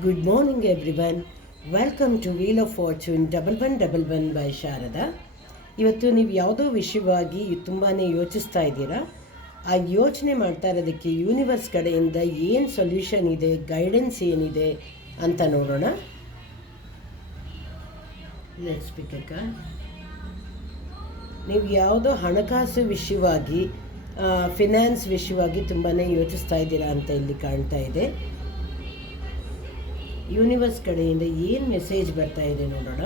Good morning everyone. Welcome to Wheel of Fortune 1111 by Sharada. ಇವತ್ತು ನೀವು ಯಾವುದೋ ವಿಷಯವಾಗಿ ತುಂಬಾ ಯೋಚಿಸ್ತಾ ಇದ್ದೀರಾ. ಆ ಯೋಚನೆ ಮಾಡ್ತಾ ಇರೋದಕ್ಕೆ ಯೂನಿವರ್ಸ್ ಕಡೆಯಿಂದ ಏನು ಸೊಲ್ಯೂಷನ್ ಇದೆ, ಗೈಡೆನ್ಸ್ ಏನಿದೆ ಅಂತ ನೋಡೋಣ. Let's pick a card. ನೀವು ಯಾವುದೋ ಹಣಕಾಸು ವಿಷಯವಾಗಿ, ಫಿನಾನ್ಸ್ ವಿಷಯವಾಗಿ ತುಂಬಾ ಯೋಚಿಸ್ತಾ ಇದ್ದೀರಾ ಅಂತ ಇಲ್ಲಿ ಕಾಣ್ತಾ ಇದೆ. ಯೂನಿವರ್ಸ್ ಕಡೆಯಿಂದ ಏನು ಮೆಸೇಜ್ ಬರ್ತಾ ಇದೆ ನೋಡೋಣ.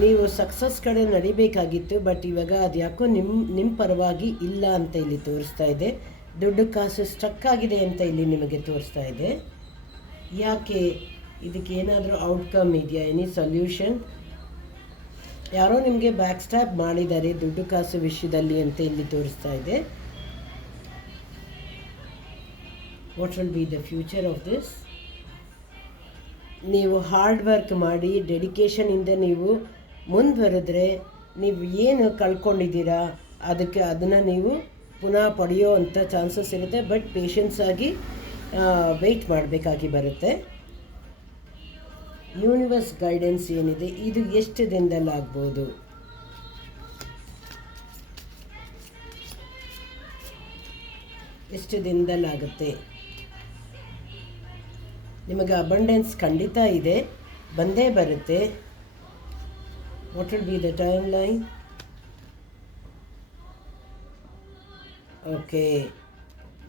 ನೀವು ಸಕ್ಸಸ್ ಕಡೆ ನಡಿಬೇಕಾಗಿತ್ತು, ಬಟ್ ಇವಾಗ ಅದು ಯಾಕೋ ನಿಮ್ಮ ಪರವಾಗಿ ಇಲ್ಲ ಅಂತ ಇಲ್ಲಿ ತೋರಿಸ್ತಾ ಇದೆ. ದುಡ್ಡು ಕಾಸು ಸ್ಟಕ್ ಆಗಿದೆ ಅಂತ ಇಲ್ಲಿ ನಿಮಗೆ ತೋರಿಸ್ತಾ ಇದೆ. ಯಾಕೆ? ಇದಕ್ಕೆ ಏನಾದರೂ ಔಟ್ಕಮ್ ಇದೆಯಾ? Any solution? ಯಾರೋ ನಿಮಗೆ ಬ್ಯಾಕ್ ಸ್ಟ್ಯಾಪ್ ಮಾಡಿದ್ದಾರೆ ದುಡ್ಡು ಕಾಸು ವಿಷಯದಲ್ಲಿ ಅಂತ ಇಲ್ಲಿ ತೋರಿಸ್ತಾ ಇದೆ. What will be the future of this? ನೀವು ಹಾರ್ಡ್ ವರ್ಕ್ ಮಾಡಿ ಡೆಡಿಕೇಶನಿಂದ ನೀವು ಮುಂದುವರೆದ್ರೆ ನೀವು ಏನು ಕಳ್ಕೊಂಡಿದ್ದೀರಾ ಅದನ್ನು ನೀವು ಪುನಃ ಪಡೆಯೋ ಅಂಥ ಚಾನ್ಸಸ್ ಇರುತ್ತೆ. ಬಟ್ ಪೇಷನ್ಸ್ ಆಗಿ ವೆಯ್ಟ್ ಮಾಡಬೇಕಾಗಿ ಬರುತ್ತೆ. ಯೂನಿವರ್ಸ್ ಗೈಡೆನ್ಸ್ ಏನಿದೆ, ಇದು ಎಷ್ಟು ದಿನದಲ್ಲಿ ಆಗ್ಬೋದು? ಎಷ್ಟು ದಿನದಲ್ಲಾಗುತ್ತೆ? ನಿಮಗೆ ಅಬಂಡೆನ್ಸ್ ಖಂಡಿತ ಇದೆ, ಬಂದೇ ಬರುತ್ತೆ. What will be the timeline? Okay,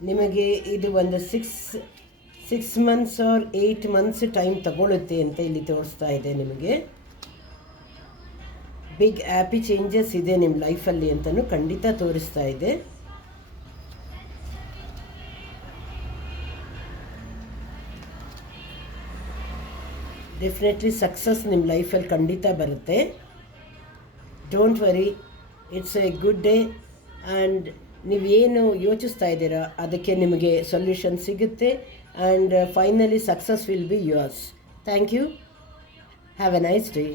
ನಿಮಗೆ ಇದು ಒಂದು six months or 8 months time ತಗೊಳ್ಳುತ್ತೆ ಅಂತ ಇಲ್ಲಿ ತೋರಿಸ್ತಾ ಇದೆ. ನಿಮಗೆ ಬಿಗ್ ಹ್ಯಾಪಿ ಚೇಂಜಸ್ ಇದೆ ನಿಮ್ಮ ಲೈಫಲ್ಲಿ ಅಂತಲೂ ಖಂಡಿತ ತೋರಿಸ್ತಾ ಇದೆ. ಡೆಫಿನೆಟ್ಲಿ ಸಕ್ಸಸ್ ನಿಮ್ಮ ಲೈಫಲ್ಲಿ ಖಂಡಿತ ಬರುತ್ತೆ. Don't worry, it's a good day. And ನೀವೇನು ಯೋಚಿಸ್ತಾ ಇದ್ದೀರಾ ಅದಕ್ಕೆ ನಿಮಗೆ ಸೊಲ್ಯೂಷನ್ ಸಿಗುತ್ತೆ. And finally success will be yours. Thank you. Have a nice day.